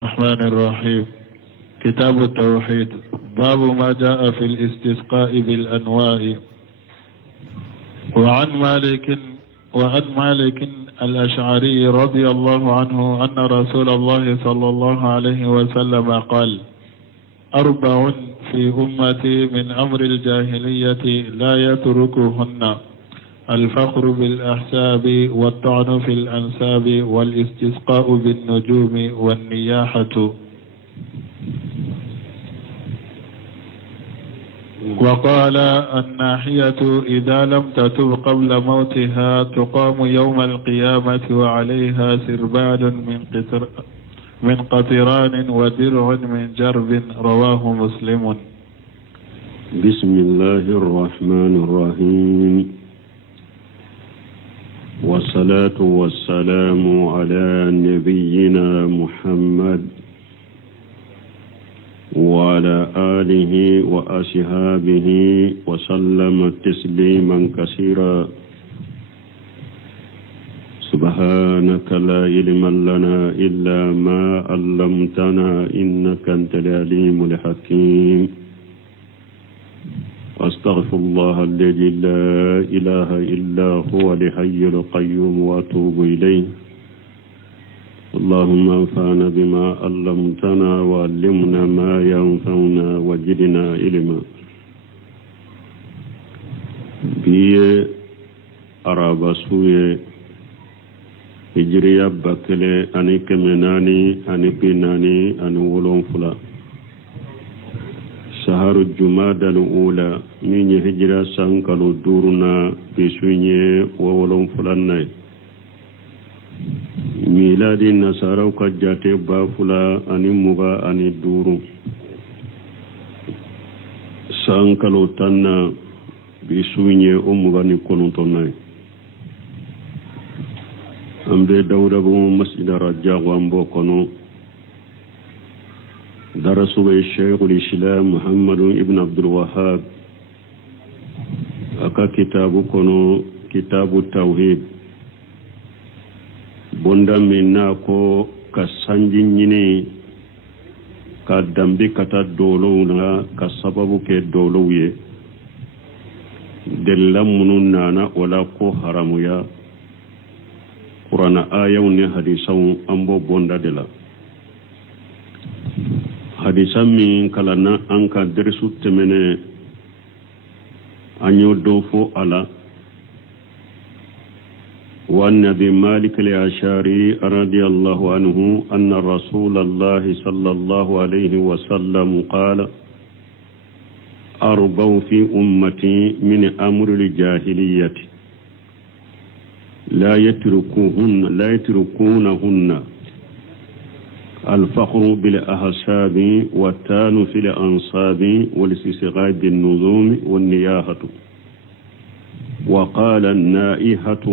الرحمن الرحيم. كتاب التوحيد. باب ما جاء في الاستسقاء بالأنواع. وعن مالك الأشعري رضي الله عنه أن رسول الله صلى الله عليه وسلم قال: 4 في أمتي من أمر الجاهلية لا يتركهن: الفخر بالأحساب، والطعن في الأنساب، والاستسقاء بالنجوم، والنياحة. وقال: الناحية إذا لم تتب قبل موتها تقام يوم القيامة وعليها سربال من قطران ودرع من جرب. رواه مسلم. بسم الله الرحمن الرحيم، والصلاة والسلام على نبينا محمد وعلى آله وأصحابه وسلم تسليما كثيرا. سبحانك لا علم لنا إلا ما علمتنا إنك أنت العليم الحكيم. أستغفر الله الذي لا إله إلا هو الحي القيوم وأتوب إليه. اللهم انفعنا بما علمتنا وعلمنا ما ينفعنا وزدنا علما. بي أرابا سوية هجريا بكلي أني كمناني أني بناني أني ولون فلا شهر الجمادى الأولى من هجرة سانكالو دورنا بسوية وولون فلاناي ميلاد النصارى وكجات بافلا أني مغا أني دورو سانكالو تانا بسوية ومغا نكونو توناي أمبي داودا بو مسجد رجاء وامبو كونو درسوا الشيخ الإسلام محمد ابن عبد الوهاب أكا كتاب التوحيد بوندا مناكو كسانجيني كدامبي كتا دولونا كسببو كدولوية دلمنو نانا ولا كو حرامويا قرآن آية ونحديثا أمبو بوندا دلا hadisa min kalana an ka derisu tɛmɛnɛ an y'o dɔ fɔ a la. وعن أبي مالك الأشعري رضي الله عنه أن رسول الله صلى الله عليه وسلم قال: 4 في أمتي من أمر الجاهلية لا يتركونهن: الفخر بالأحساب، والتان في الأنصاب، والاستسقاء بالنجوم، والنياحة. وقال: النائحة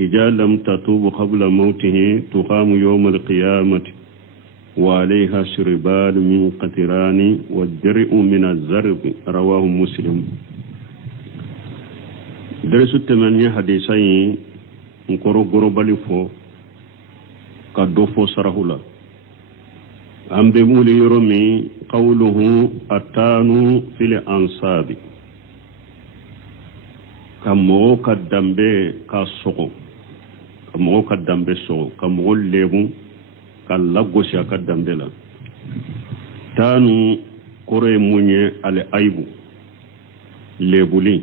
إذا لم تتوب قبل موته تقام يوم القيامة وعليها شربال من قطران والدرء من الزرب. رواه مسلم. درس 8 حديثين نكرو غروبالي فو كدو فو سرهولا أم بمولي يرمي قوله التانو في الأنصاب كمو كدامبي كاسوكو كمو كدامبي سو كمو ليبو كاللاغوشيا كدامبي لا تانو كوري موني على أيبو ليبولي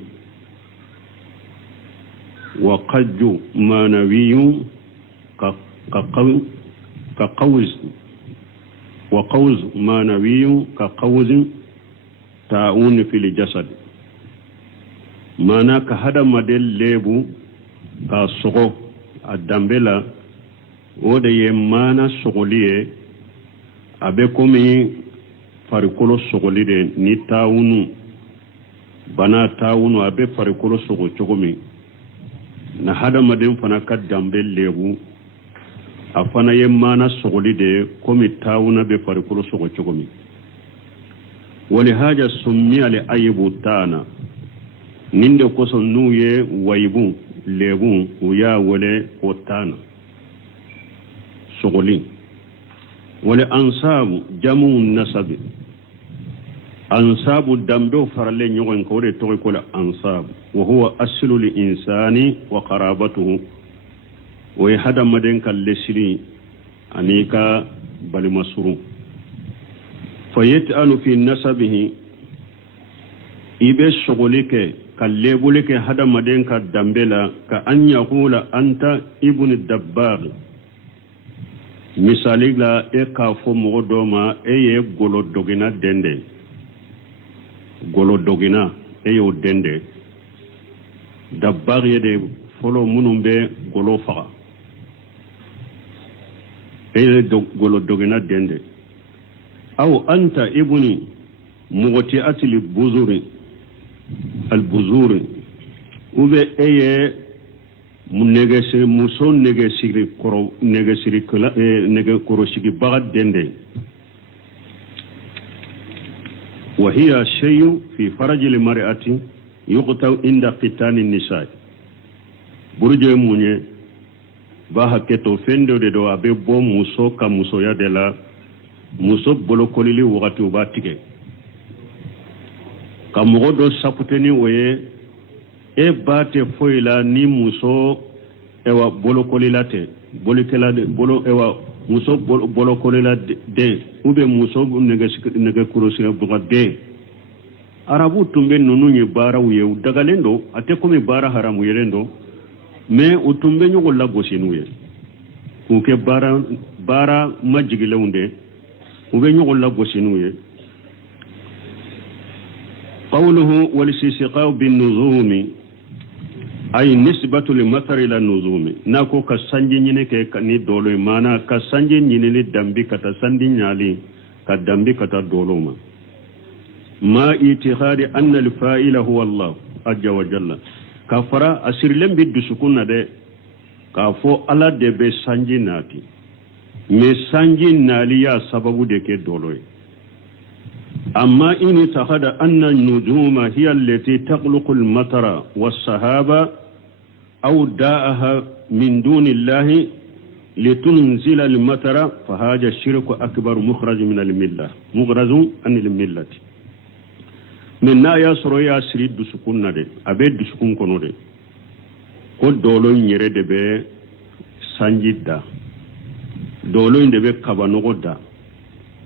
وقجو مانوي كقوز وقوز مانوي كقوز تاون في الجسد. مانا كهذا مدل ليبو كسوغو الدمبلا ودي مانا سوغوليه أبكمي فريكولو سوغوليه ني تاونو بنا تاونو أبي فريكولو سوغو تشوغمي na hada madin fana ka dambe lebu afana yemana sogoli de komi tawuna be farikulu sogo chogomi wali haja summi ali ayibu tana ninde koso nuye waibu lebu uya wale otana sogoli والأنصاب جمع النسب أنصاب الدمدو فرلين يغن كوري تقول أنصاب وهو أصل الإنسان وقرابته ويحدى مدين كاللسري أنيكا بالمسرو فيتأل في نسبه إبس شغلك كالليبولك هذا مدين كالدمبلا كأن يقول أنت ابن الدباغ misali la e ka fo mogo do ma e ye golo dogina dende golo dogina e yo dende dabbar ye de folo munum be golo faga e ye golo dogina dende aw anta ibni mugoti atli buzuri al buzuri ube e ye munegese muso negesiri koro negesiri kala nege koro sigi bagad dende wa hiya shay'un fi faraj al mar'ati yuqta inda qitan an nisa burje munye ba haketo fendo de do abe bo muso ka muso ya de la muso bolo kolili wakati ba tike ka mogodo saputeni woye e bate foila ni muso ewa bolo kolila te bolikela de bolo ewa muso bolo kolila de ube muso nege kurosi buga de arabu tumbe nunu nye bara uye dagalendo ate komi bara haramu yerendo me utumbe nyugo lago sinuye uke bara majigile unde ube nyugo lago sinuye قوله والاستسقاء بالنظوم أي نسبة للمطر إلى النظوم ناكو كسانجي نيني كني دولو مانا كسانجي نيني دمبي كتا سانجي نيالي كدمبي كتا دولوما ما اعتقاد أن الفائل هو الله عز وجل كفرا أسير لم بدو سكونا دي كافو ألا دي بي سانجي ناتي مي سانجي ناليا سببو دي كي دولوي أما إن اعتقد أن النجوم هي التي تخلق المطر والسحابة أو داءها من دون الله لتنزل المطر فهذا الشرك أكبر مخرج من الملة مخرج عن الملة من نايا سرويا سريد دسكون دي أبيد دسكون كنو دي كل دولو يرد بي سانجد دا دولو يرد كبانو دا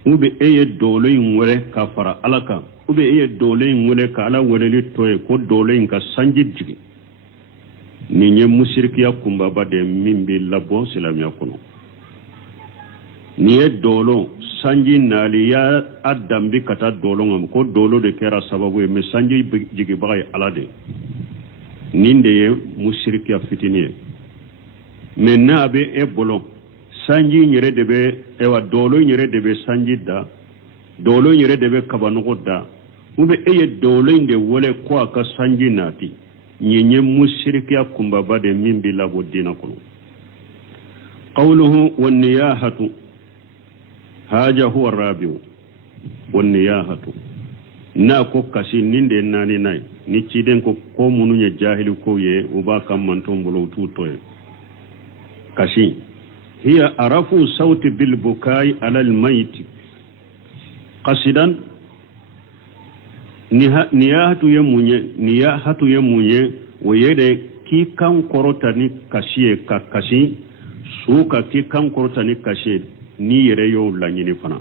ube eye dole wure ka fara alaka ube eye dole wure ka ala wure li toye ko dole ka sanji jigi ni nye musirkiya kumba ba de mimbi labo silamiya kono ni e dolo sanji nali ya adambi kata dolo ngam ko dolo de kera sababu e me sanji jigi bagay ala de ninde ye musirkiya fitiniye menna abe e bolo sanji nyere debe ewa dolo nyere debe sanji da dolo nyere debe kabanogo da ube eye dolo inde wole kwa ka sanji nati nyenye mushrikiya kumbaba de mimbi labo dina kono qawluhu wan niyahatu haja huwa rabiu wan niyahatu na ko kasi ninde nani nay ni ciden ko mununye jahili ko ye uba kam mantombolo tutoye kasi هي أرفو صوت بالبكاء على الميت قصدا نياحة يموني ويدي كي كان قرطاني كشي ككشي سوكا كي كان قرطاني كشي نيريو لنيني فنا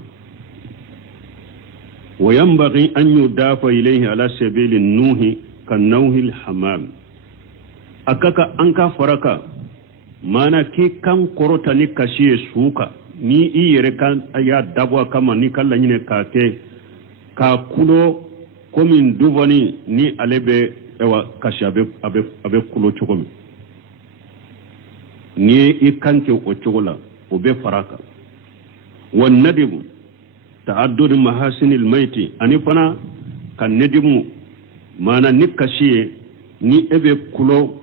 وينبغي أن يدافع إليه على سبيل النوح كالنوح الحمام أكاكا أنكا فركا mana ki kan korota ni kashiye suka ni iyere kan ya dabwa kama ni kala nyine kake ka kulo komin duvani ni alebe ewa kashi abe kulo chokomi ni ikanke o chokola obe faraka wan nadimu ta'addud mahasinil maiti anifana kan nadimu mana ni kashiye ni ebe kulo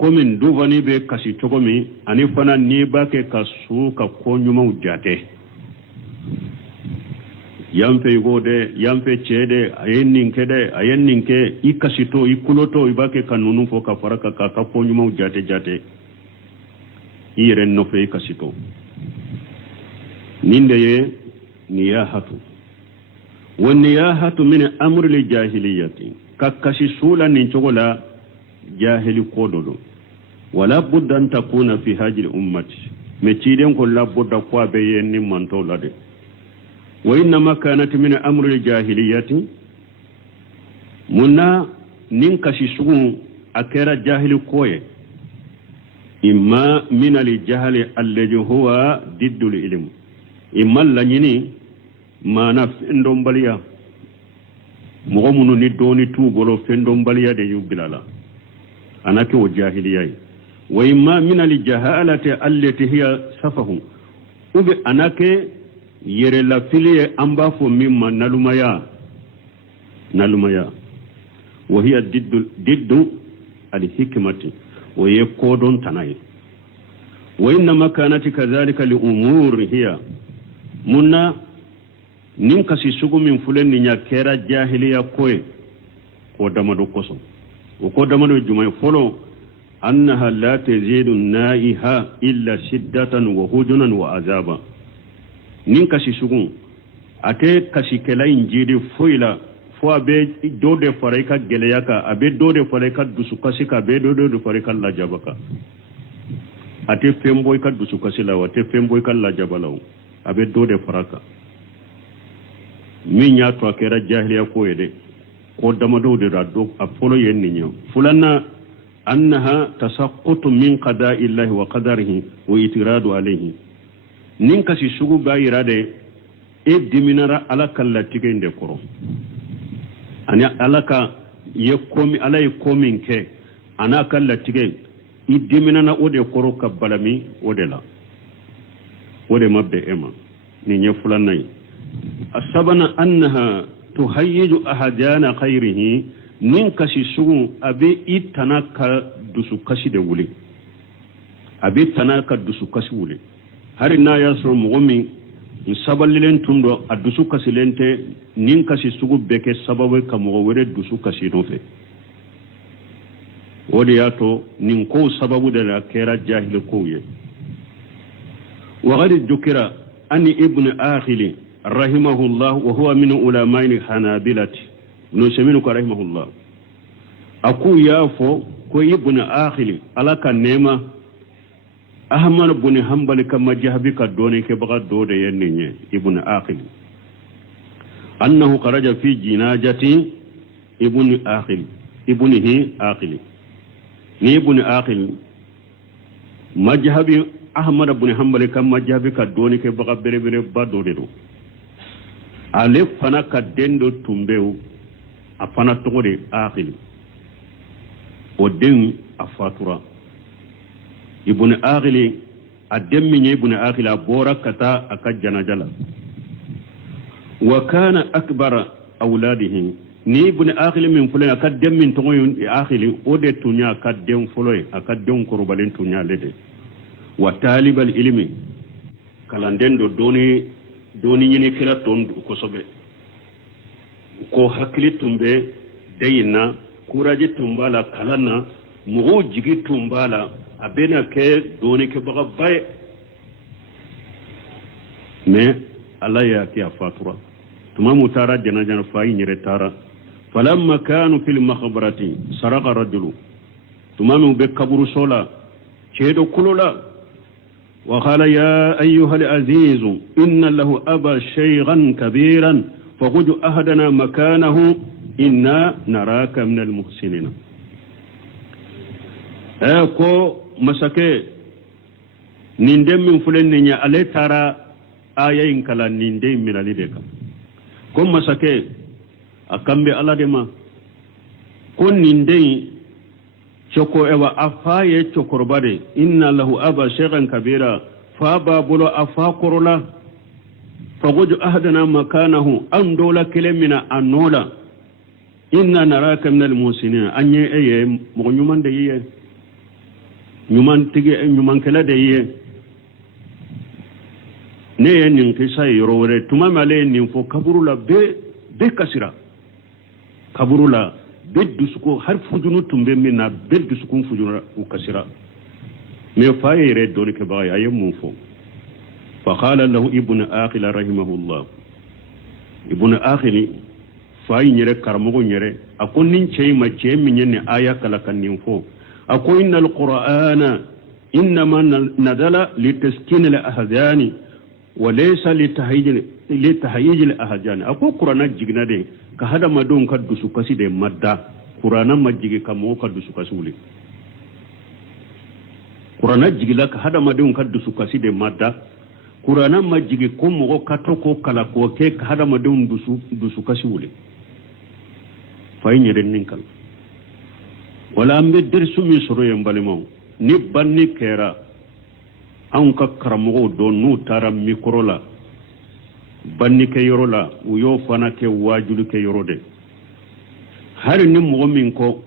komin duvani be kasi togomi ani fana ni bake kasu ka konyuma ujate yampe gode yampe chede ayenninke ikasito ikuloto ibake kanunu fo ka faraka ka konyuma ujate jate ire no fe ikasito نندي نياحة والنياحة من أمر الجاهلية ككشي سولا ننشغلا جاهل قدر ولا بد أن تكون في هذه الأمة متيدين كل بد قوابين من تولد وإنما كانت من أمر الجاهلية منا ننكشي سوء أكرا جاهل قوي إما من الجهل الذي هو ضد العلم إما لنيني ما نفندم بليا مغمون ندوني توبولو فندم بليا دي يبلالا أنا كو جاهلية وإما من الجهالة التي هي سفه وبي أنا كي يري لفلي أمبافو مما نلميا وهي ضد الحكمة ويكون تناي وإنما كانت كذلك لأمور هي منا نمكسي سوغو من فلن نياكيرا جاهلية كوي قدامدو قصو وقدامدو جمعي فلو أنها لا تزيد النائها إلا شدة وهجنا وعذابا نمكسي سوغو أتي كسي كلاين جيدي فويلا fo abe dode fareka geleyaka abe dode fareka dusukasika abe dode fareka lajabaka ate femboy ka dusukasila wate femboy ka lajabalaw abe dode faraka min ya to akera jahiliya ko yede ko dama dode raddo apolo yenninyo fulanna annaha tasaqqut min qada'i llahi wa qadarihi wa itiradu alayhi nin kasi sugu bayirade e diminara ala kala tigende koro ani alaka yekomi alay komin ke ana kala tige idimina na ode koro kabbalami ode la ode mabbe ema ni nyefulanay asabana annaha tuhayyiju ahadana khairihi nin kashi sugu abe itanaka dusu kashi de wuli abe tanaka dusu kashi wuli hari na yasro mugomi sabalilen tundo adusu kasilente nin kasi sugu beke sababu kamo were dusu kasi nofe wodi yato nin ko sababu de la kera jahil ko ye wa gadi dukira ani ibn akhili rahimahullah wa huwa min ulama'il hanabilati no seminu ko rahimahullah aku yafo ko ibn akhili alaka nema ahmad ibn hanbal kama jahabi ka doni ke baga dode yenni ibn aqil annahu kharaja fi jinajati ibn aqil ibnihi aqil ni ibn aqil majhabi ahmad ibn hanbal kama jahabi ka doni ke baga bere ba dode do ale fana ka dendo tumbeu afana togode aqil o den afatura ibn aghili ademmi ibn aghila borakata akajana jala wa kana akbar awladihi ni ibn aghili min fulana akademmi tongoyun aghili ode tunya akadem fuloy akadem korobalen tunya lede wa talibal ilmi kalandendo doni nyini kila ton ko sobe ko hakli tumbe deyina kuraje tumbala kalana mugo jigi tumbala abena ke doni ke baga bay mais Allah ya ki afatura tuma mutara jana fayi nyere tara falamma kanu fil makhbarati saraqa rajulu tuma mu be kaburu sola cedo kulula wa qala ya ayyuha al-aziz inna lahu aba shaykhan kabiran fakhudh ahadana makanahu inna naraka min al-muhsinin ko masake nindem min fulen nya ale tara ayayin kala nindem min ali de kam ko masake akambe ala de ma ko nindem choko ewa afaye chokorbade inna lahu aba shaykhan kabira fa babulo afa korola faguju ahadana makanahu an dola kelemina anola inna naraka min al-musinin anye eye mo nyuman de yiye nyuman tige nyuman kala de ye ne ye nin kisa yorore tuma male nin fo kaburula be kasira kaburula be dusuko har fujunu tumbe minna be dusuko fujunu u kasira me faye re doni ke baay ayem mu fo فقال له ابن آخل رحمه الله ابن آخل فاي نيري كرمغو نيري أكون نين ما شيء من ين آية كلا كان ينفو أكون إن القرآن إنما نزل لتسكين الأهذان وليس لتهيج الأهذان أكون قرآن جيغنا دي كهذا ما دون كدسو كسي دي مدى قرآن ما جيغي كمو كدسو كسولي قرآن جيغلا كهذا ما دون كدسو كسي دي مدى قرآن ما جيغي كمو كتوكو كلا كوكي كهذا ما دون دسو كسولي فاين يرنين كلا ولا أمي درسو من سورو ينبالي ni banni kera an ka karamogo do nu tara mikro la banni ke yoro la u yo fana ke wajulu ke yoro de har ni mo min ko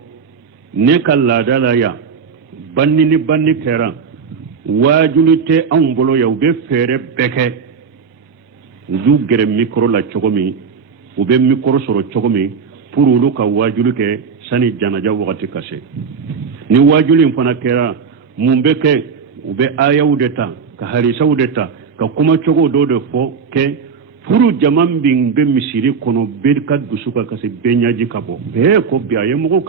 ne kala dala ya banni ni banni kera wajulu te an bolo ya be fere beke du gere mikro la chogomi u be mikro soro chogomi pour lu ka wajulu ke sani janaja wakati kase ni wajulin fana kera mumbeke ube aya udeta ka harisa udeta ka kuma chogo do fo ke furu jaman bin be misiri kono berka dusuka kase benyaji kabo ko bi aye mo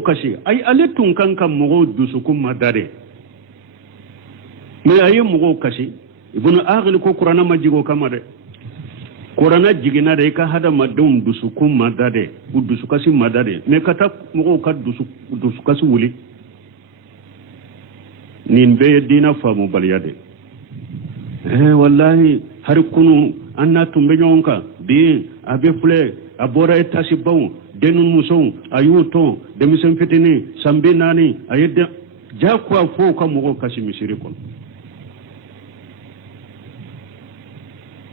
kasi ay aletun kanka mo dusuku madare me aye mo kasi ibnu aghli ko qur'ana majigo kamade qur'ana jigina de ka hada madun dusuku madade udusukasi madade me kata mo ka dusukasi wuli nin be dina famu baliyade wallahi har kunu anna tumbe nyonka bi abe fule abora etasi baw denun muson ayuto de misen fitini sambe nani ayedde jakwa fo ka mo kasi misiri kon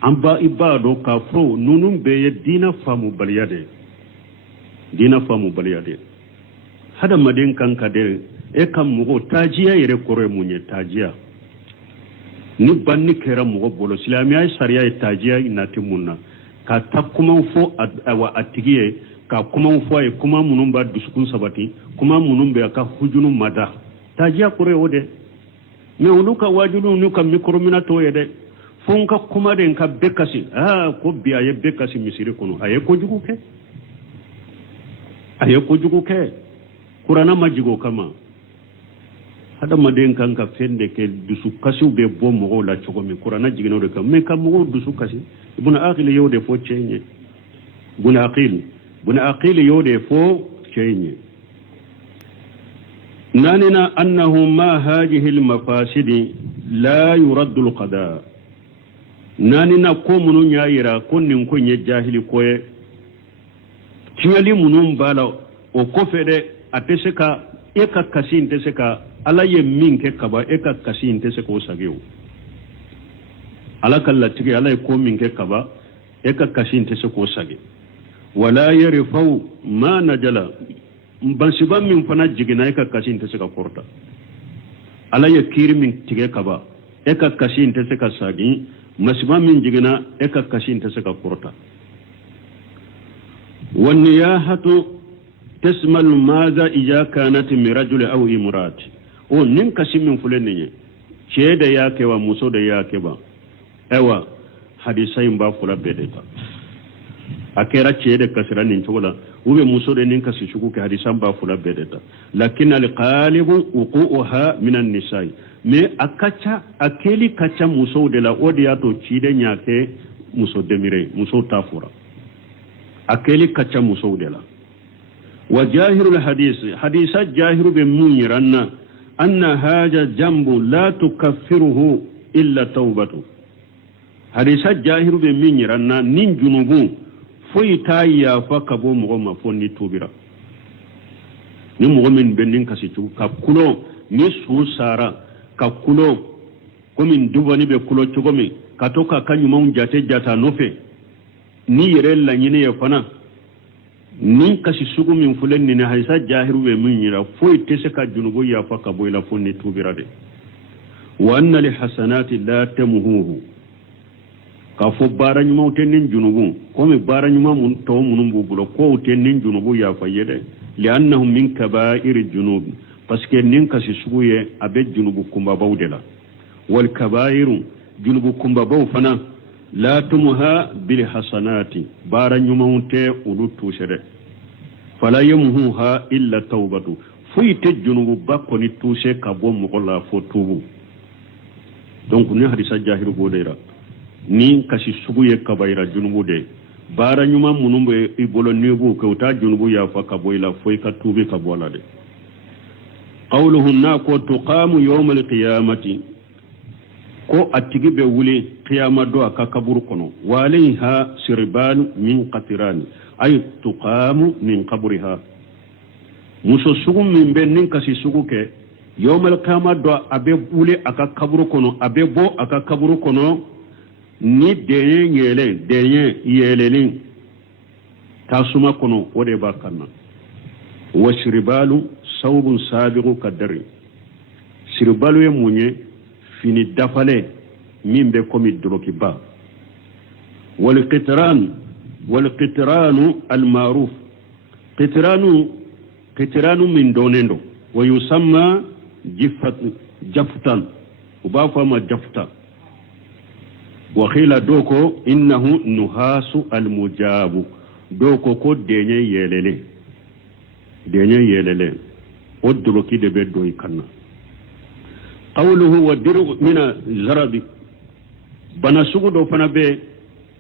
amba ibado ka fro nunum be dina famu baliyade hada madin kanka de e kam mugo tajiya yere kore munye tajiya ni banni kera mugo bolo islamiya sariya tajiya inati munna ka takuma fo awa atigiye ka kuma fo ay kuma munum ba dusukun sabati kuma munum be ka hujunu mada tajiya kore ode me uluka wajulu nuka mikromina to yede fonka kuma den ka bekasi ko biya ye bekasi misiri kono aye ko jugu ke qur'ana majigo kama hada maden kan ka fende ke dusu kasu be bo mo la chogo mi qur'ana jigino de kam me kam mo dusu kasi ibn aqil yode fo chenye ibn aqil yode fo chenye nanina annahu ma hadhihi al mafasidi la yuraddu al qada nanina ko munun yayira konnin ko nye jahili koye tinyali munun bala o ko fede ateseka eka kasin teseka ala ye min ke kaba eka kasin teseka osageu ala kala tigi ala ko min ke kaba eka kasin teseka osage wala yarfau ma najala bansiba min fana jigina eka kasin teseka korta ala ye kiri min tige kaba eka kasin teseka sagi masiba min jigina eka kasin teseka korta والنياحة تشمل ماذا إذا كانت من رجل أو امرأة ونين كسي من فلانية شهد ياكي ومسود ياكي با ايوا حديثين با فلا بدتا أكيرا شهد كسران ننشولا وبي مسود نين كسي شكوك حديثين با فلا بدتا لكن القالب وقوعها من النساء مي أكاچا أكيلي كاچا مسود لا ودياتو شهد نياكي مسود دميري مسود تافورا أكيلي كاچا مسود لا وجاهر الحديث حديث جاهر بمنيرنا أن هذا جنب لا تكفره إلا توبته حديث جاهر بمنيرنا نين جنوبو فويتايا فكبو مغمى فوني توبرا نمغمين بنين كسيتو كاكولو نسو سارا كاكولو كمين دوباني بكولو تغمي كاتوكا كانيومون جاتي جاتا نوفي ni yere la nyine ya fana nin kasi sugu min fulen ni haysa jahiru be min yira foy tese ka junugo ya fa ka boyla fonni tubirade wa anna li hasanati la tamuhu ka fo barany mawten nin junugo ko mi barany mamun to munum bubulo ko ten nin junugo ya fa yede li annahum min kaba'ir junub parce que nin kasi sugu ye abe junubu kumba bawdela wal kabairu junubu kumba baw fana la tumuha bil hasanati bara nyumaunte ulu tushere fala yamhuha illa tawbatu fuite junubu bakko ni tushe kabo mugolla fo tubu donc ne hadisa jahiru godera ni kasi sugu ye kabaira junubu de bara nyuma munumbe ibolo nebu kawta junubu ya fa kabo ila fo ka tubi kabo la de qawluhu na ko tuqamu yawm al-qiyamati ko atigi be wuli qiyama do aka kaburu kono walayha sirban min qatiran ay tuqamu min qabriha muso sugu min be nin kasi sugu ke yawm al-qiyama do abe wuli aka kaburu kono abe bo aka kaburu kono ni denye yelelin tasuma kono wode ba kanna wa shiribalu sawbun sabiqu kadari shiribalu ye munye fini dafale min be komi droki ba wal qitranu al ma'ruf qitranu min donendo wa yusamma jaftan ubafa ma jafta wa khila doko innahu nuhasu al mujabu doko ko denye yelele o droki de be doy kanna qawluhu wa diru mina zarabi bana sugu do fana be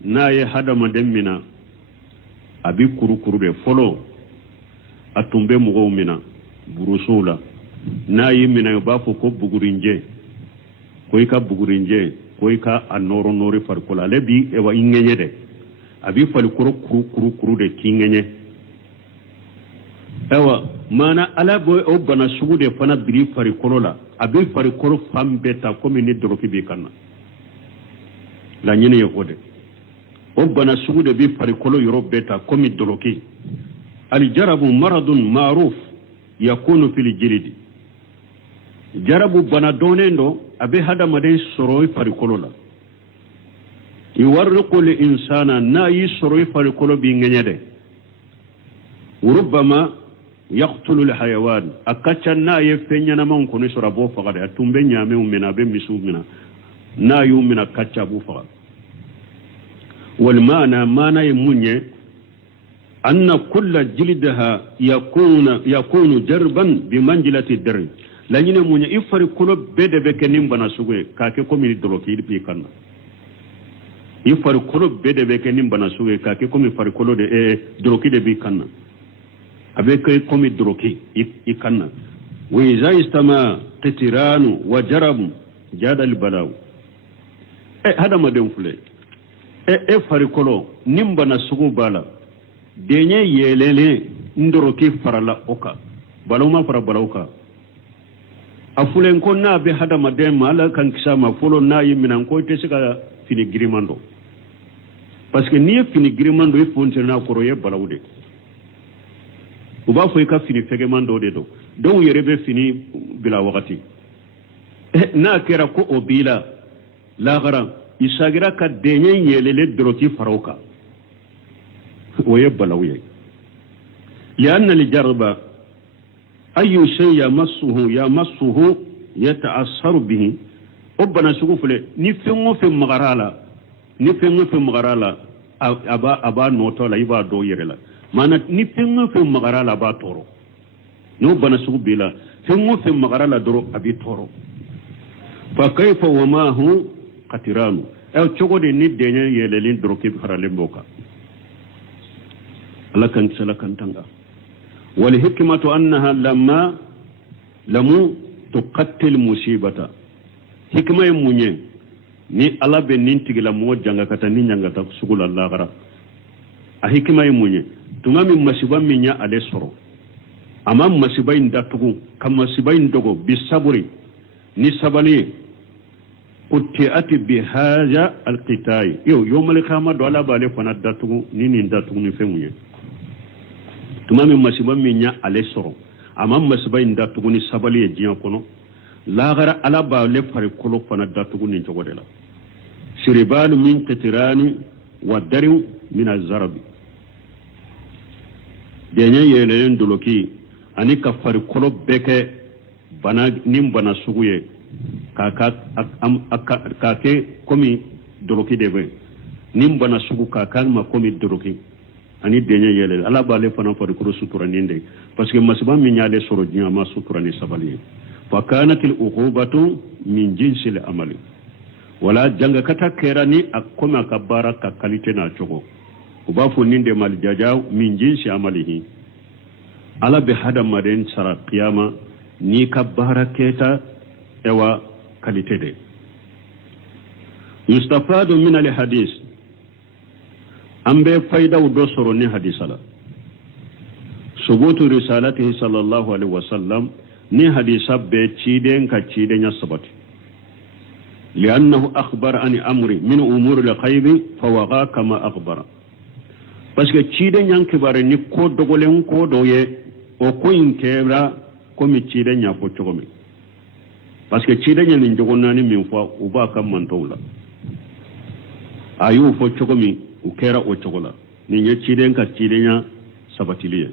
naye hadama demmina abi kurukuru de folo atumbe mugo mina burusula nayi mina ba fo ko bugurinje ko ka anoro nori farkola lebi e wa ingenye de abi fal kuru de kingenye ewa mana ala boy o bana sugu de fana biri farikolo la abi farikolo fambeta komi ni doroki bi kanna la nyene yokode o bana sugu de bi farikolo yoro beta komi doroki al jarabu maradun ma'ruf yakunu fil jildi jarabu bana donendo abe hada maden soroi farikolo la yuwarriqu li insana na yi soroi farikolo bi nganyade urubama yaqtulu al hayawan akacha na ye fenya na man kono sura bo fagade atumbe nyame umena be misu mina na yu mina kacha bu fagade wal mana yemunye anna kulla jildaha yakunu jarban bi manjilati darj lanyine munye ifari kulo bede beke nimbana sugue kake komi droki bi kanna ifari kulo bede beke nimbana sugue kake komi fari kulo de droki de bi kanna abeke komi droki ikanna wa iza istama qitiranu wa jarab jada al balaw hada madem fule fari kulo nimbana sugu bala denye yelele ndoroki farala oka baloma fara balauka afulen ko na be hada madem mala kan kisama folo na yiminan ko te sika fini grimando parce que ni fini grimando e fonte na koroye balawde uba fo ka fini fegemando de do don yerebe fini bila wakati na kera ko obila la gara isagira ka denye yelele doroki farauka oye balawye lianna li jarba ayu shay yamassuhu yata'assaru bihi obana sugufule ni fengo fe magarala aba noto la iba do yerela mana ni fengo fe magarala ba toro no bana sugubila fengo fe magarala doro abi toro fa kayfa wa ma hu qatiranu e chogode ni denye yelelin doro ke farale mboka lakan salakan tanga wal hikmatu annaha lamu tuqattil musibata hikma munye ni ala be nintigila mo janga kata ni nyanga ta sugula Allah gara a hikma munye tungami masiba minya ale soro ama masiba indatugu kam masiba indogo bisaburi ni sabali utiati bihaja alqitai yomal khama do ala bale fana datugu ni ndatugu ni femunye tumami masiba minya ale soro ama masiba indatugu ni sabali e jiyan kono lagara ala ba le fare kolo fana datugu ni jogodela shiribalu min qitirani wa daru min azarabi denye yelen doloki ani ka fare kolo beke bana nim bana suguye ka ke komi doroki de be nim bana sugu ka kalma komi doroki ani denye yele ala bale fana fa ko sutura ninde parce que masba min yaade soro dinya ma sutura ni sabali fa kanat al uqubatu min jinsi al amali wala janga kata kerani akoma ka baraka kalite na chogo uba fo ninde mal jajaw min jinsi amalihi ala be hada maden sara qiyama ni ka baraketa ewa kalite de yustafadu min al hadith ambe fayda do soro ni hadisala subutu risalatihi sallallahu alaihi wasallam ni hadisa be ciden ka ciden ya sabati li'annahu akhbara an amri min umuri al-khayr fa waqa kama akhbara parce que ciden yan kibare ni ko dogolen ko doye o ko inkebra ko mi ciden ya ko chogomi parce que ciden yan ni jogonnani min fa uba kam man tawla ayu fo chogomi ukera o chogola ni nye ciden ka ciden ya sabatiliye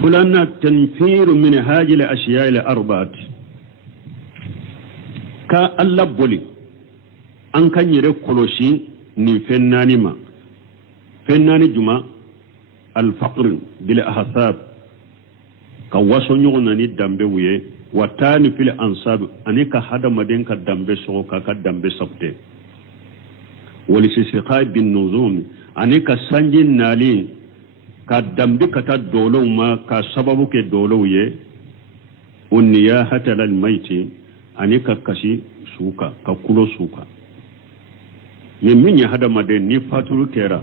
fulanna tanfiru min hajil ashiya ila arba'at ka Allah boli an kan yire koloshi ni fennani ma fennani juma al faqr bil ahsab ka waso nyona ni dambe wuye watani fil ansab anika hada maden ka dambe so ka dambe sabte wal sisiqa bin nuzum anika sanjin nali ka dambi kata dolo ma ka sababu ke dolo ye unniya hatal maiti anika kashi suka ka kulo suka min ya hada maden ni faturu kera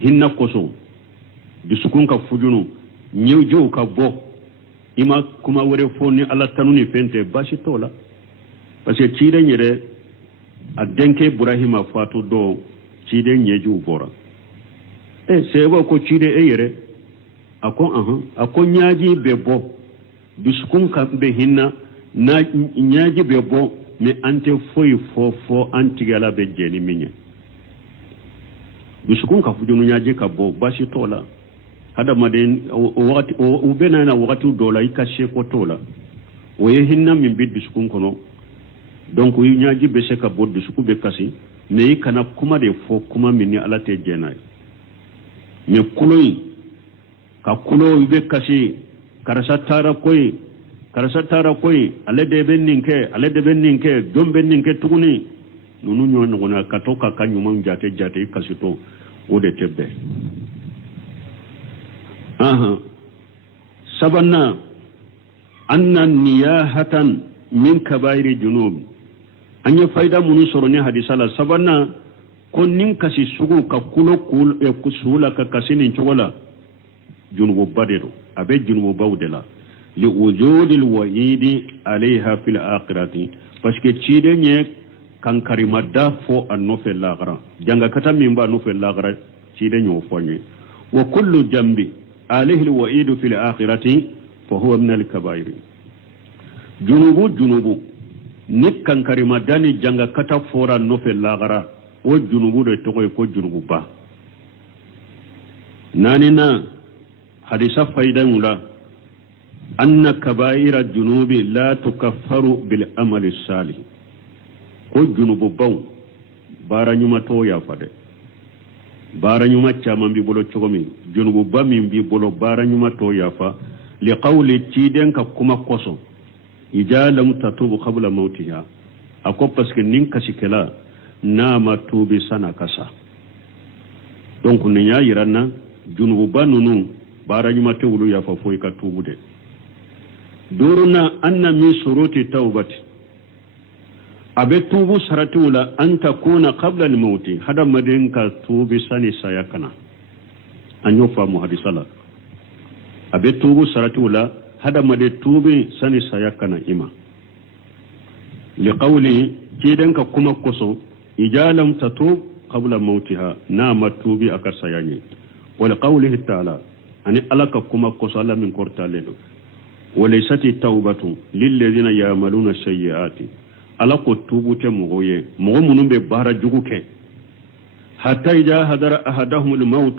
hinna koso bisukun ka fujunu nyewjo ka bo ima kuma wore fonni ala tanuni fente bashi tola parce que cide nyere adenke ibrahima fatu do cide nyeju bora sebo ko cide yere akon nyaji bebo bisukun ka be hinna na nyaji bebo me ante foyi fo antigala be jeni minye bisukun ka fujunu nyaji ka bo bashi tola hada maden wakati ubena na wakati dola ikashe ko tola oye hinna min bid bisukun kono donc yu nyaji be se ka bo bisuku be kasi me kana kuma de fo kuma minni ala te jenay me kuloyi ka kulo be kasi karasa tara koy ale de ben ninke dombe ninke tuguni nunu nyon ngona katoka kanyuma njate jate kasito ode tebbe sabanna anna niyahatan min kabairi junub anya faida munu sorone hadisala sabanna kon nin kasi sugu ka kulo kusula ka kasinin chogola junubu badero abe junubu bawdela li wujudil wa'idi alaiha fil akhirati parce que cide nye kan karimada fo annofe lagra janga kata mimba annofe lagra cide nyo fonye wa kullu jambi alaihi al wa'idu fil akhirati fa huwa min al kaba'ir junubu ni kan karimada ni janga kata fora annofe lagra o junubu de tokoy ko junubu ba nanina hadisa faidan wula anna kaba'ira junubi la tukaffaru bil amali salih ko junubu baw bara nyuma to ya fade bara nyuma chama bi bolo chogomi junubu ba min bi bolo bara nyuma to ya fa li qawli tiden ka kuma koso ijalam tatubu qabla mautiha ako paske nin kasikela na matubi sana kasa donc ne nya yiranna junubu ba nunu bara nyuma to wulu ya fa foy ka tubu de duruna anna min suruti tawbati abe tubu saratula an takuna qabla al-maut hada madin ka tubi sani sayakana anyo fa mu hadisala abe tubu saratula hada made tubi sani sayakana ima li qawli kidan ka kuma koso ijalam tatub qabla mautiha na matubi akar sayani wal qawlihi ta'ala ani alaka kuma koso ala min kortaledo وليست التوبة للذين يعملون السيئات ala ko tubute mogoye mogo munun be bara juguke hatta ija hadara ahadahum al-maut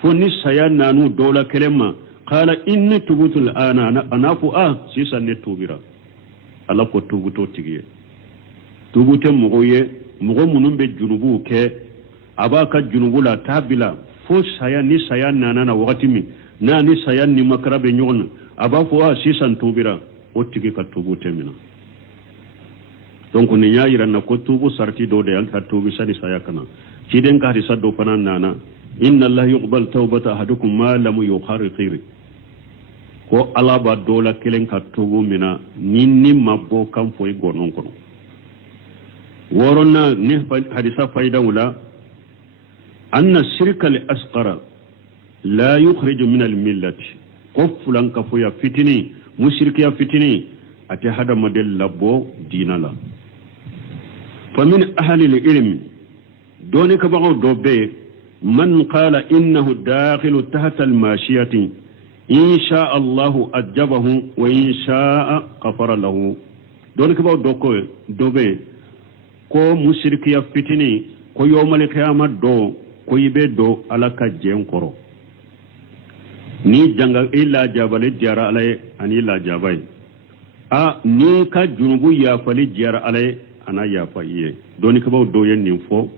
fonni sayananu dola kelema qala inni tubutu al-ana anafu sisa ne tubira ala ko tubu to tigiye tubu te mogo ye mogo munun be junubu ke aba ka junubu la tabila fo saya ni saya nana na wakati mi na ni saya ni makara be nyon aba fo sisan tubira o tigi ka tubu te mina donc ni yaayira na ko tubu sarti do de al ka tubu sadi saya kana ciden ka risa do fanan nana inna allaha yuqbal tawbata ahadukum ma lam yukharqir ko ala ba dola kelen ka tubu mina ni mabbo kam foy gonon kono woronna ni hadisa fayda wala anna shirka al asqara la yukhrij min al millati qoflan ka foya fitini mushrikiya fitini ate hada model labbo dinala famin ahli al ilm doni ka bago dobe man qala innahu dakhilu tahta al mashiyati in sha Allah ajabahu wa in sha ghafara lahu doni ka bago doko dobe ko mushrikiya fitini ko yawmal qiyamah do ko yibe do alaka jenkoro ni janga illa jabale jara alay ani la jabay a ni ka junubu ya fali jara alay ana ya faye doni ka baw do yen nin fo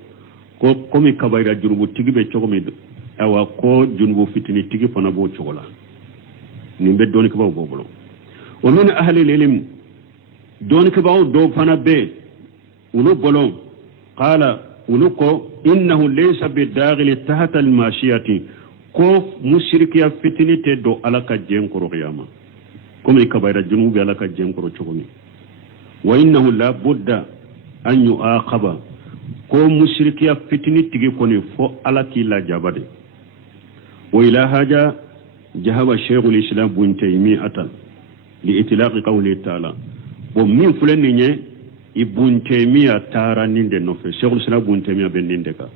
ko komi kabayra junubu tigibe chogomi awa ko junubu fitini tigi fana bo chogola ni be doni ka baw bobolo wa min ahli al-ilm doni ka baw do fana be uno bolon qala unuko innahu laysa bidaghil tahta al-mashiyati ko mushrikiya fitinite do alaka jenkoro qiyama comme kabayra junubi alaka jenkoro chogomi wa innahu la budda an yuaqaba ko mushrikiya fitini tigi koni fo alaki la jabade wa ila haja jahaba shaykhul islam ibn taymiyah li itlaq qawli ta'ala bo min fulani nye ibn taymiyah tara ninde no fe shaykhul islam ibn taymiyah ben ninde ka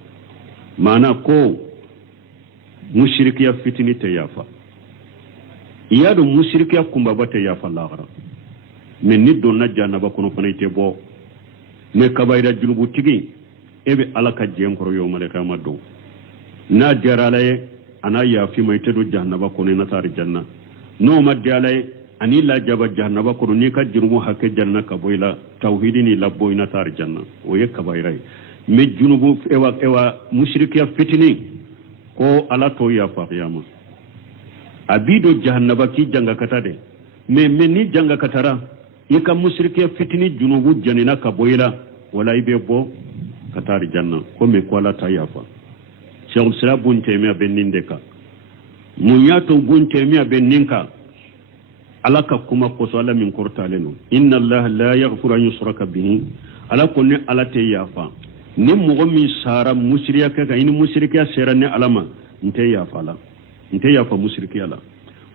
mana ko mushrikiya fitini te yafa iyado mushrikiya kumba bate yafa laghara men ni donna janaba kono fanayte bo me kabayda junubu tigi ebe alaka jenkoro yo male kama do na jaralaye ana yafi mai tedo jahannaba kono na tar janna no madjalaye ani la jaba jahannaba kono ni ka junubu hakke janna ka boyla tauhidini labbo ina tar janna o ye kabayray me junubu ewa mushrikiya fitini ko ala to ya fa qiyama abido jahannaba ki janga katade me ni janga katara yeka mushrikiya fitini junubu janina ka boyla wala ibe bo katari janna ko me ko ala ta yafa shaykhul islam bun taymiya ben nindeka munyato bun taymiya ben ninka alaka kuma ko so ala min kortaleno inna allaha la yaghfiru an yushraka bihi ala ko ne ala te yafa ni mogo min sara musriya ka ini musrikiya sera ne alama nte yafa musrikiya la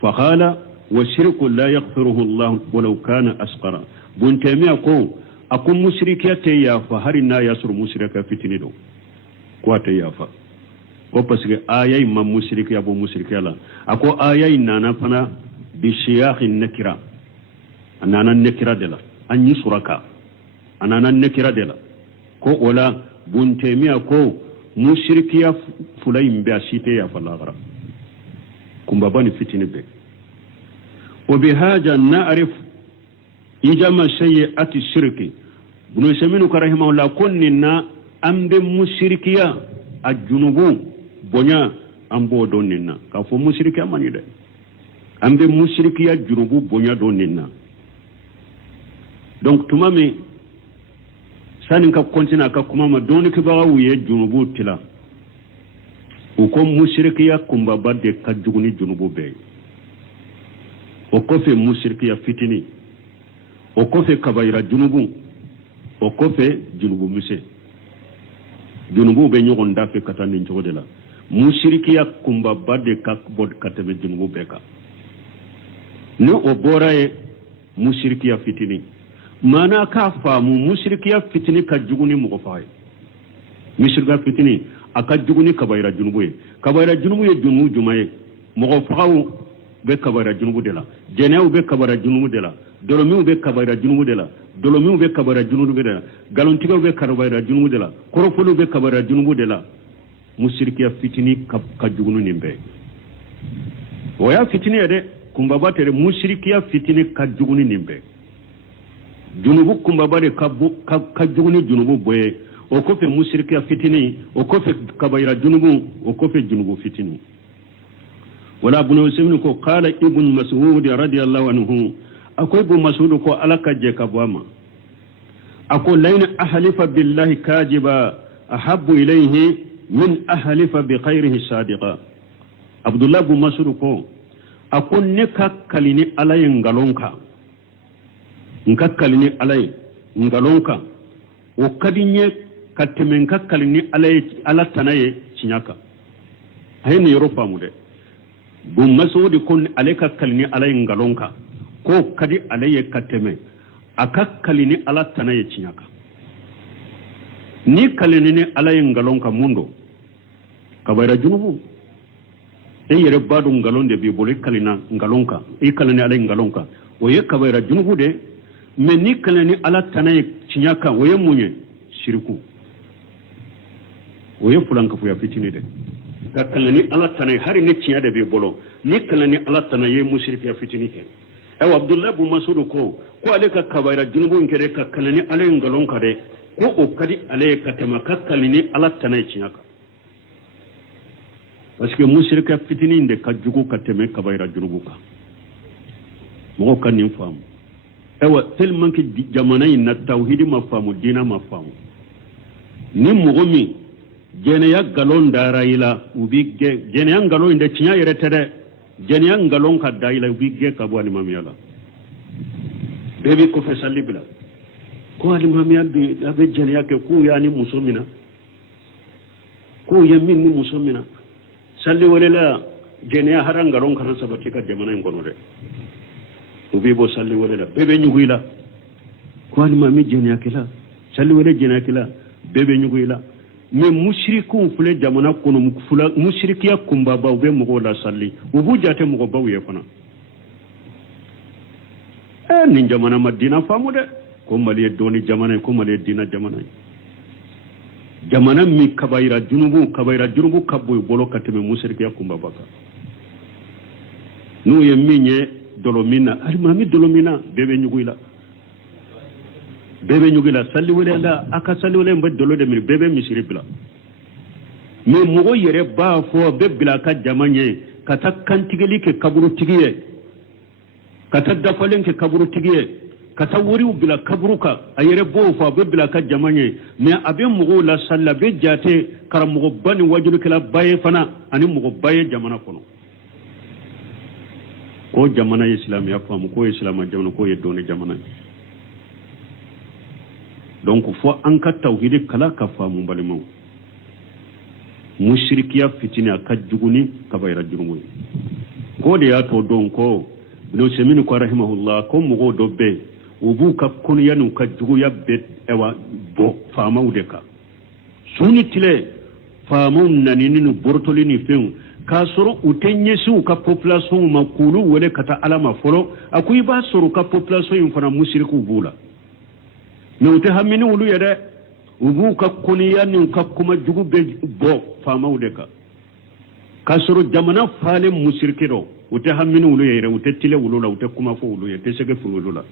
fa qala wa shirku la yaghfiruhu Allah walau kana asqara bun taymiya ko akun musrikiya te yafa hari na yasur musrika fitini do ko te yafa ko pasike ayay mam musrikiya bo musrikiya la ako ayay nana fana bi shiyakh nakira anana nakira de la anyi suraka anana nakira de la ko wala bun taymiya ko mushrikiya fulay mbe asite ya falagara kumba bani fitini be wa bihaja na'rif ijama shay'ati shirki bunu seminu karahimahullah kunninna ambe mushrikiya ajunubu bonya ambo donninna ka fo mushrikiya mani de ambe mushrikiya junubu bonya donninna donc tumami sanin ka kontina ka kuma ma doni ke bawa wuye junubu tila o ko mushrikiya kumba badde ka juguni junubu be o ko fe mushrikiya fitini o ko fe kabayra junubu o ko fe junubu mise junubu be nyogon da fe katani njode la mushrikiya kumba badde ka bod katebe junubu be ka no o boraye mushrikiya fitini mana ka famu mushrikiya fitini ka juguni mo faay mushrika fitini aka juguni kabayra junubu ye junu jumaye mo faaw be kabayra junubu de la jenew be kabayra junubu de la dolomiu be kabayra junubu de la dolomiu be kabayra junubu de la galontigo be kabayra junubu de la korofolu be kabayra junubu de la mushrikiya fitini ka jugunu nimbe oya fitini de kumba batere mushrikiya fitini ka juguni nimbe junubu kumbaba de ka juguni junubu boye o ko fe musrikiya fitini o ko fe kabaira junubu o ko fe junubu fitini wala ibn usaymin ko qala ibn mas'ud radiyallahu anhu akoy ibn mas'ud ko alaka je kabama ako layna ahlifa billahi kajiba ahabbu ilayhi min ahlifa bi khayrihi sadiqa abdullah ibn mas'ud ko ako ne ka kalini alay ngalonka nka kalini alay ngalonka o kadinye katemen ka kalini alay ala tanaye cinyaka hayni yoro famude bu masudi kun alayka kalini alay ngalonka ko kadi alaye kateme aka kalini ala tanaye cinyaka ni kalini alay ngalonka mundo kabayra junubu yere badu ngalonde bi bole kalina ngalonka kalini alay ngalonka o ye kabayra junubu de mais ni kalini ala tanaye cinyaka o ye munye shirku o ye fulanka fu ya fitini de ka kalani ala tanay hari ne cinya de be bolo ni kalani ala tanay ye mushriki ya fitini ke ay abdullah ibn mas'ud ko ale ka kabaira junubu ngere ka kalani ala ngalon ka de ko o kadi ale ka tema ka kalani ala tanay cinya ka parce que mushriki ya fitini de ka jugu ka teme kabaira junubu ka mo kan ni famu ay tellement que jamana na tawhid ma famu dina ma famu ni mogomi jeneya galon darayila ubigge jeneya galon inde tinya yeretere jeneya galon ka dayila ubigge kabwani mamiyala bebi ko fe salibla ko ali mamiyal bi abe jeneya ke ku yani musumina ko yamin ni musumina salli wala jeneya haran galon kan sabati ka jamana ngono de ubibo salli wala bebe nyugila ko ali mami jeneya kila salli wala jeneya kila bebe nyugila mais mushrikun fule jamana kono mukfula mushrikiya kumbaba ube mugo la salli ubu jate mugo bawiye fana ni jamana madina famu de ko mali doni jamana ko mali dina jamana mi kabaira junubu kabbo bolo kateme mushrikiya kumbaba ka nu ye minye dolomina alimami dolomina bebe nyuguila salli wala aka salli wala mbe dolo de mi bebe misiri bila me mogo yere ba fo be bila ka jamanye kata kantigeli ke kaburu tigiye kata dafalen ke kaburu tigiye kata wuri bila kaburu ka ayere bo fo be bila ka jamanye me abe mogo la salla be jate karam mogo bani wajulu kala baye fana ani mogo baye jamana kono ko jamana islam ya famu ko islam jamana ko yedone jamana donc fo an ka tawhid kala ka famu balimo mushrikiya fitini aka juguni kabayra jurumu ko de ya to don ko no semini ko rahimahullah ko mugo dobbe ubu ka kun yanu ka jugu ya bet ewa bo fama udeka suni tile famu nanini no bortolini fen ka soro utenye su ka population makulu wele kata alama folo akuyi ba soro ka population fana mushriku bula ne ute hamini ulu yede ubu ka kuniya ni ka kuma jugu be bo fama udeka kasoro jamana fale musirkido ute hamini ulu yede ute tile ulu la ute kuma fo ulu yede sege fu ulu la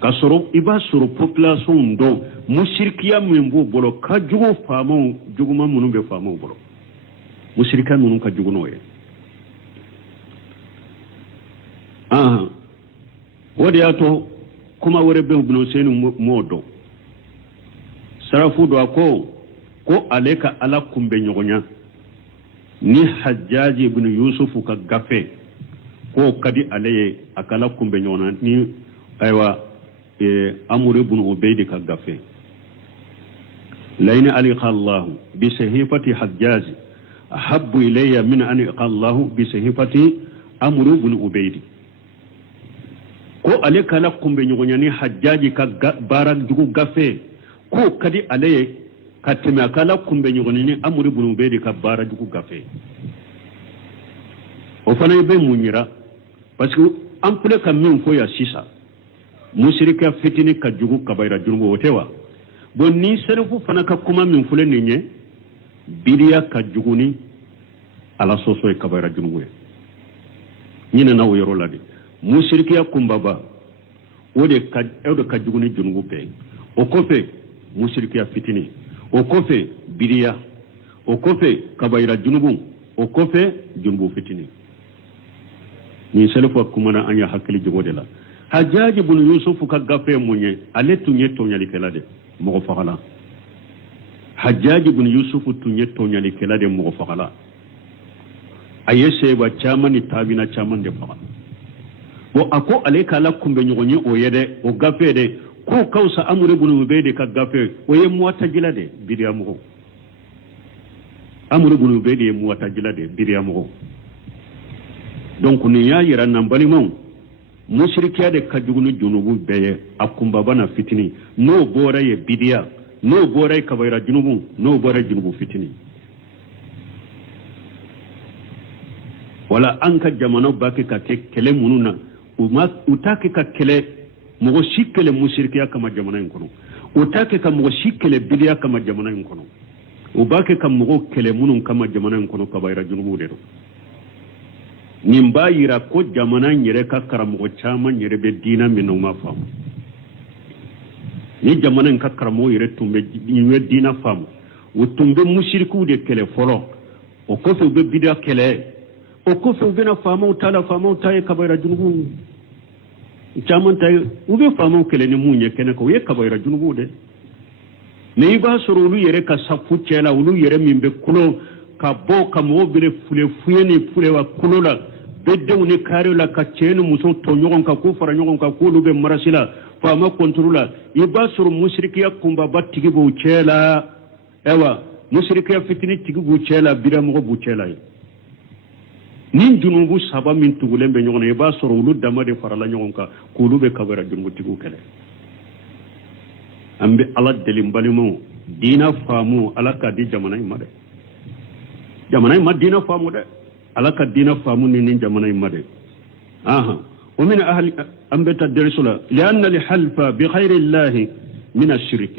kasoro iba soro population do musirkiya mimbu bolo ka jugu fama jugu ma munu be fama bolo musirka munu ka jugu noye wodi ato kuma wore be ibn Husayn modo sarafu do ko aleka ala kumbe nyogonya ni Hajjaj ibn Yusuf ka gafe ko kadi alaye akala kumbe nyona ni aywa Amr ibn Ubayd ka gafe layna alqa Allah bi sahifati Hajjaj ahabbu ilayya min an alqa Allah bi sahifati Amr ibn Ubayd ko ale kala kumbe nyogonyani Hajjaji ka barak jugu gafe ko kadi ale kateme kala kumbe nyogonyani Amr ibn Ubayd ka barak jugu gafe o fana be munyira parce que ampule kam min fo ya sisa mushrika fitini ka jugu kabaira jugu wotewa bon ni serefu fana ka kuma min fule ninye bidiya ka juguni ala soso e kabaira jugu nyina na wo yoro ladi mushrikiya kumbaba ode ka juguni junubu pe o kofe mushrikiya fitini o kofe bidiya o kofe kabaira junubu o kofe junubu fitini ni selfo kumana anya hakili jogode la Hajjaj ibn Yusuf ka gafe munye ale tunye tonyali kelade mo fagala Hajjaj ibn Yusuf tunye tonyali kelade mo fagala ayese ba chamani tabina chaman de faga bo ako ale kala kumbe nyonyi o yede o gafe de ko kausa amure ibn Ubayde ka gafe o ye muwata gilade bidiyamu amure ibn Ubayde muwata gilade bidiyamu donc ni ya yira nan balimon mushrikiya de kajugunu junubu beye akumba bana fitini no bora ye bidiya no bora kabaira junubu no bora junubu fitini wala anka jamano baki ka kele mununa utake ka kele mogo shikele mushrikiya kama jamana nkono utake ka mogo shikele bidiya kama jamana nkono ubake ka mogo kele munun kama jamana nkono kabaira junubu de nimba yira ko jamana nyere ka karamo chama nyere be dina mino mafamu ni jamana ka karamo yere tumbe nywe dina famu utumbe mushriku de kele folo o ko fe be bidia kele o ko fe be na famu tala famu tay kabaira junubu chama tay ube famu kele ni munye kene ko ye kabaira junubu de ne iba sorulu yere ka safu chela ulu yere mimbe kulo ka bo ka mo bele fule fuyeni fule wa kulola beddew ni kare la ka cenu muso to nyogon ka ko fara nyogon ka ko lube marasila fa ma kontrola ibasuru mushrikiya kumba batigi bo cela ewa mushrikiya fitini tigi bo cela bira mo bo cela nin junubu saba min tugulembe nyogon ibasuru ulu damade fara la nyogon ka ko lube kabara junubu tigu kele ambe ala delim balimo dina famu ala ka di jamana imade jamana madina famu de alaka dina famu ni jamana imade aha ومن أهل أنبت الدرسلا لأن الحلف بغير الله من الشرك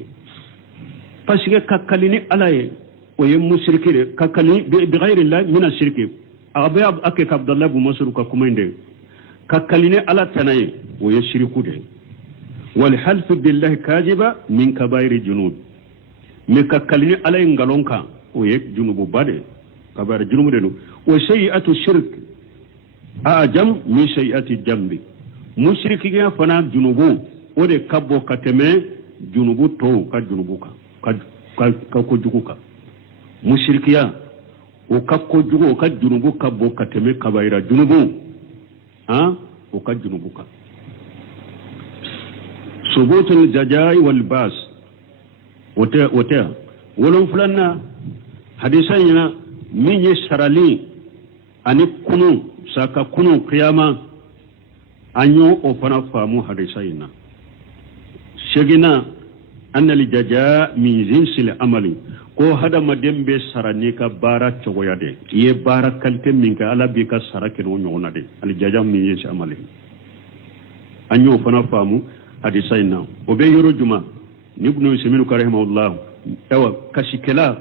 فسيك ككلني عليه ويمشركين ككلني بغير الله من الشرك أبي أكيد عبد الله بمسرو ككمينده ككلني على تناي ويشركوا والحلف بالله كاذبا من كبائر الجنود مككلني عليه نغلونكا ويك جنوب بade كبائر الجنود وسيئة الشرك أعجم من سيئة الجنب مشركين فنا جنوبو ودي كبو كتمي جنوبو تو كجنوبوكا كجوكا مشركين وكجوكو كجنوبو كبو كتمي كبائر جنوبو وكجنوبوكا ثبوت الجزاء والباس وتيا ولو فلنا حديثنا من يسرالي أن كنو saka kunu qiyama anyo ofana famu hadisayna shegina anna li jaja min jinsil amali ko hada madembe sarani ka bara chogoyade ye bara kalte minka ala bi ka sarake no nyona de al jaja min jinsil amali anyo ofana famu hadisayna o be yoro juma ni ibn siminu karahimahullah ewa kashikela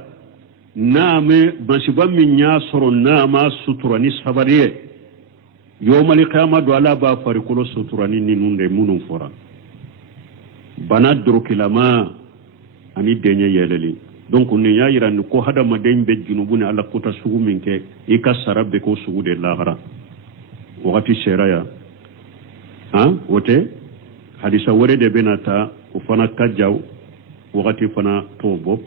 naame bansiba min nya soro naama suturani sabariye yomali qiyama do ala ba farikulo suturani ni nunde munun fora bana drokilama ani denye yeleli donc ne yayira ni ko hada maden be junubuni ala kota sugu minke ika sarabe ko sugu de lahara wakati sheraya wote hadisa wore de benata ko fana kajaw wakati fana tobo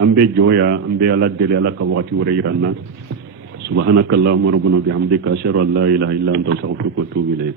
ambe joya ambe ala dele ala ka wakati wore iranna سبحانك اللهم ربنا بحمدك أشهد أن لا إله إلا أنت أستغفرك وأتوب إليك